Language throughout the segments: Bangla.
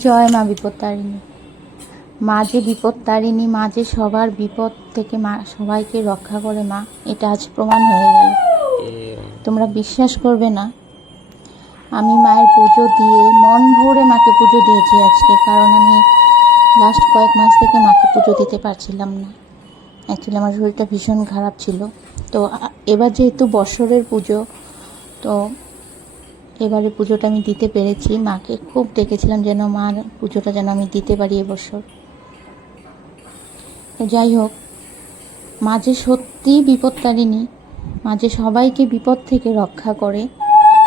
জয় মা বিপত্তারিণী। মা যে বিপত্তারিণী, মা যে সবার বিপদ থেকে মা সবাইকে রক্ষা করে, মা এটা আজ প্রমাণ হয়ে গেল। তোমরা বিশ্বাস করবে না, আমি মায়ের পুজো দিয়ে মন ভরে মাকে পুজো দিয়েছি আজকে। কারণ আমি লাস্ট কয়েক মাস থেকে মাকে পুজো দিতে পারছিলাম না। অ্যাকচুয়ালি আমার শরীরটা ভীষণ খারাপ ছিল। তো এবার যেহেতু বৎসরের পুজো, তো এবারে পুজোটা আমি দিতে পেরেছি। মাকে খুব ডেকেছিলাম যেন মার পুজোটা যেন আমি দিতে পারি এবছর। তো যাই হোক, মা যে সত্যি বিপত্তারিণী, মা যে সবাইকে বিপদ থেকে রক্ষা করে,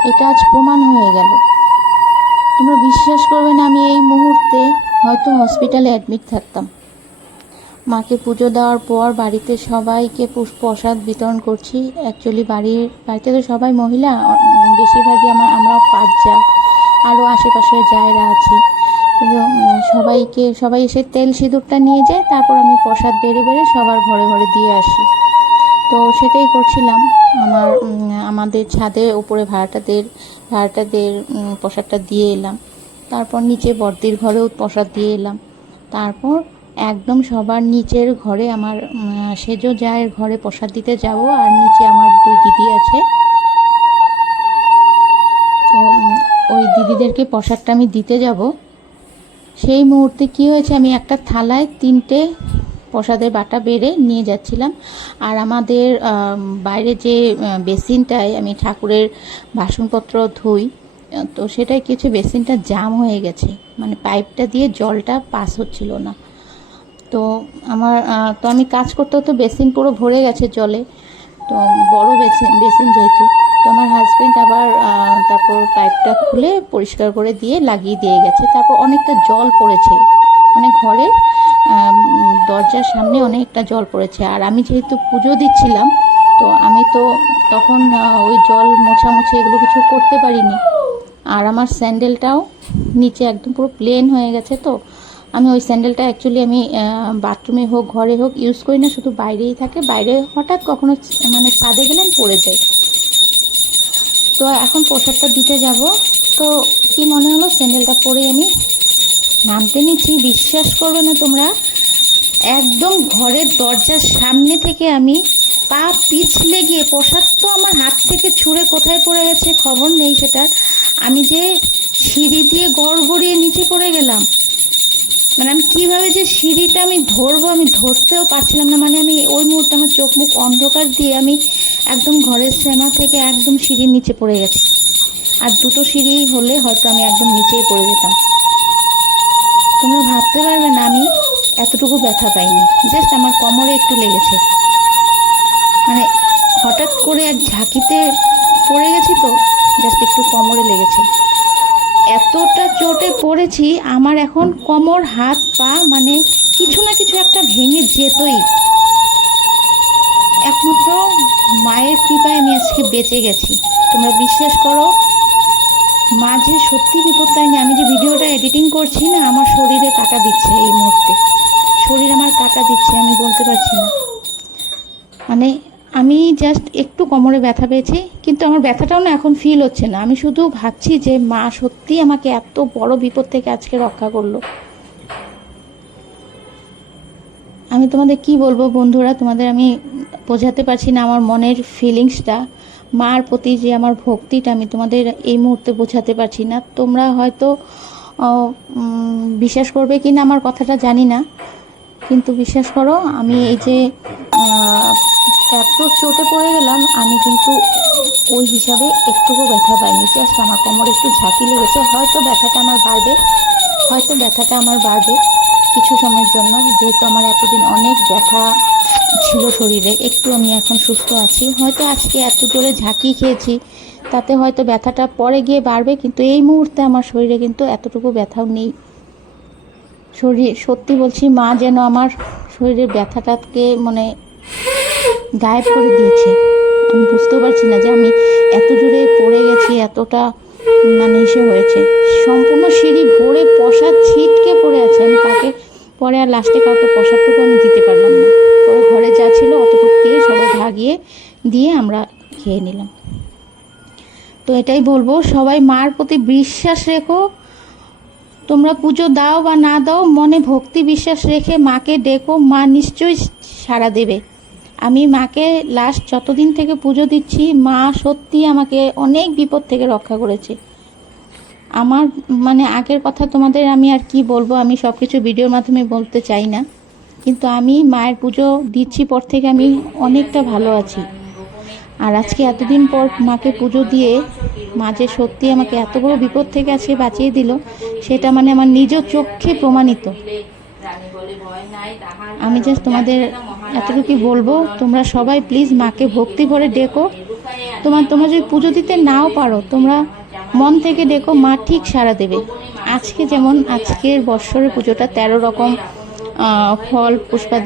এটা আজ প্রমাণ হয়ে গেল। তোমরা বিশ্বাস করবে না, আমি এই মুহূর্তে হয়তো হসপিটালে অ্যাডমিট থাকতাম। মাকে পুজো দেওয়ার পর বাড়িতে সবাইকে প্রসাদ বিতরণ করছি। অ্যাকচুয়ালি বাড়িতে তো সবাই মহিলা, বেশিরভাগই আমরাও 5 যা, আরও আশেপাশে যায়রা আছি। কিন্তু সবাই এসে তেল সিঁদুরটা নিয়ে যায়, তারপর আমি প্রসাদ বেড়ে সবার ঘরে ঘরে দিয়ে আসি। তো সেটাই করছিলাম। আমাদের ছাদের উপরে ভাড়াটাদের প্রসাদটা দিয়ে এলাম। তারপর নিচে বড়দির ঘরেও প্রসাদ দিয়ে এলাম। তারপর একদম সবার নিচের ঘরে আমার সেজো জায়ের ঘরে প্রসাদ দিতে যাব। আর নিচে আমার 2 দিদি আছে, তো ওই দিদিদেরকে প্রসাদটা আমি দিতে যাব। সেই মুহূর্তে কি হয়েছে, আমি একটা থালায় 3টে প্রসাদের বাটা বেড়ে নিয়ে যাচ্ছিলাম। আর আমাদের বাইরে যে বেসিনটায় আমি ঠাকুরের বাসনপত্র ধুই, তো সেটাই কিছু বেসিনটা জাম হয়ে গেছে, মানে পাইপটা দিয়ে জলটা পাস হচ্ছিল না। তো আমি কাজ করতে হতে বেসিন পুরো ভরে গেছে জলে। তো বড় বেসিন যেহেতু, তো আমার হাজব্যান্ড আবার তারপর পাইপটা খুলে পরিষ্কার করে দিয়ে লাগিয়ে দিয়ে গেছে। তারপর অনেকটা জল পড়েছে, মানে ঘরের দরজার সামনে অনেকটা জল পড়েছে। আর আমি যেহেতু পুজো দিচ্ছিলাম, তো আমি তো তখন ওই জল মোছামুছি এগুলো কিছু করতে পারিনি। আর আমার স্যান্ডেলটাও নিচে একদম পুরো প্লেন হয়ে গেছে। তো আমি ওই স্যান্ডেলটা অ্যাকচুয়ালি আমি বাথরুমে হোক ঘরে হোক ইউজ করি না, শুধু বাইরেই থাকে। বাইরে হঠাৎ কখনো মানে ছাদে গেলাম পড়ে যাই। তো এখন প্রসাদটা দিতে যাব, তো কি মনে হলো স্যান্ডেলটা পরে আমি নামতে নিচ্ছি। বিশ্বাস করবে না তোমরা, একদম ঘরের দরজার সামনে থেকে আমি পা পিছলে গিয়ে, প্রসাদ তো আমার হাত থেকে ছুঁড়ে কোথায় পড়ে গেছে খবর নেই সেটার, আমি যে সিঁড়ি দিয়ে গড়গড়িয়ে নিচে পড়ে গেলাম। মানে আমি কীভাবে যে সিঁড়িটা আমি ধরবো, আমি ধরতেও পারছিলাম না। মানে আমি ওই মুহূর্তে আমার চোখ মুখ অন্ধকার দিয়ে আমি একদম ঘরের শ্যামা থেকে একদম সিঁড়ির নিচে পড়ে গেছি। আর 2টো সিঁড়ি হলে হয়তো আমি একদম নিচেই পড়ে যেতাম। তোমরা ভাবতে পারবে না আমি এতটুকু ব্যথা পাইনি, জাস্ট আমার কোমরে একটু লেগেছে। মানে হঠাৎ করে এক ঝাঁকিতে পড়ে গেছি, তো জাস্ট একটু কোমরে লেগেছে। এতটা চোটে পড়েছি, আমার এখন কোমর হাত পা মানে কিছু না কিছু একটা ভেঙে যেতই। একমাত্র মায়ের কৃপায় আমি আজকে বেঁচে গেছি। তোমরা বিশ্বাস করো, মা যে সত্যি বিপত্তারিণী। আমি যে ভিডিওটা এডিটিং করছি না, আমার শরীরে কাটা দিচ্ছে এই মুহূর্তে, শরীর আমার কাটা দিচ্ছে, আমি বলতে পারছি না। মানে আমি জাস্ট একটু কোমরে ব্যথা পেয়েছি, কিন্তু আমার ব্যথাটাও না এখন ফিল হচ্ছে না। আমি শুধু ভাবছি যে মা সত্যি আমাকে এত বড় বিপদ থেকে আজকে রক্ষা করলো। আমি তোমাদের কি বলবো বন্ধুরা, তোমাদের আমি বোঝাতে পারছি না আমার মনের ফিলিংসটা। মার প্রতি যে আমার ভক্তিটা আমি তোমাদের এই মুহূর্তে বোঝাতে পারছি না। তোমরা হয়তো বিশ্বাস করবে কি না আমার কথাটা জানি না, কিন্তু বিশ্বাস করো, আমি এই যে এত চোটে পড়ে গেলাম, আমি কিন্তু ওই হিসাবে একটুকু ব্যথা পাইনি। জাস্ট আমার কোমরে একটু ঝাঁকি লেগেছে। হয়তো ব্যথাটা আমার বাড়বে কিছু সময়ের জন্য, যেহেতু আমার এতদিন অনেক ব্যথা ছিল শরীরে। একটু আমি এখন সুস্থ আছি। হয়তো আজকে এত জোরে ঝাঁকি খেয়েছি, তাতে হয়তো ব্যথাটা পরে গিয়ে বাড়বে, কিন্তু এই মুহূর্তে আমার শরীরে কিন্তু এতটুকু ব্যথাও নেই। সত্যি বলছি, মা যেন আমার শরীরের ব্যথাটাকে মানে গায়েব করে দিয়েছে। আমি বুঝতেও পারছি না যে আমি এত জোরে পড়ে গেছি, এতটা মানে এসে হয়েছে। সম্পূর্ণ সিঁড়ি ভরে প্রসাদ ছিটকে পড়ে আছে। আমি কাউকে পরে আর লাস্টে কাউকে প্রসাদটুকু আমি দিতে পারলাম না। পরে ঘরে যা ছিল অতটুকু দিয়ে সবাই ভাগিয়ে দিয়ে আমরা খেয়ে নিলাম। তো এটাই বলবো, সবাই মার প্রতি বিশ্বাস রেখো। তোমরা পুজো দাও বা না দাও, মনে ভক্তি বিশ্বাস রেখে মাকে ডেকো, মা নিশ্চয়ই সাড়া দেবে। আমি মাকে লাস্ট যতদিন থেকে পুজো দিচ্ছি, মা সত্যি আমাকে অনেক বিপদ থেকে রক্ষা করেছে। আমার মানে আগের কথা তোমাদের আমি আর কি বলবো, আমি সব কিছু ভিডিওর মাধ্যমে বলতে চাই না, কিন্তু আমি মায়ের পুজো দিচ্ছি পর থেকে আমি অনেকটা ভালো আছি। আর আজকে এতদিন পর মাকে পুজো দিয়ে মা যে সত্যি আমাকে এত বড় বিপদ থেকে আজকে বাঁচিয়ে দিল, সেটা মানে আমার নিজ চোখে প্রমাণিত। আমি জাস্ট তোমাদের এতটুকুই বলবো, তোমরা সবাই প্লিজ মাকে ভক্তি ভরে ডেকো। তোমরা যদি পুজো দিতে নাও পারো, তোমরা মন থেকে ডেকো, মা ঠিক সাড়া দেবে। আজকে যেমন আজকের বৎসরের পুজোটা 13 রকম ফল পুষ্পাদি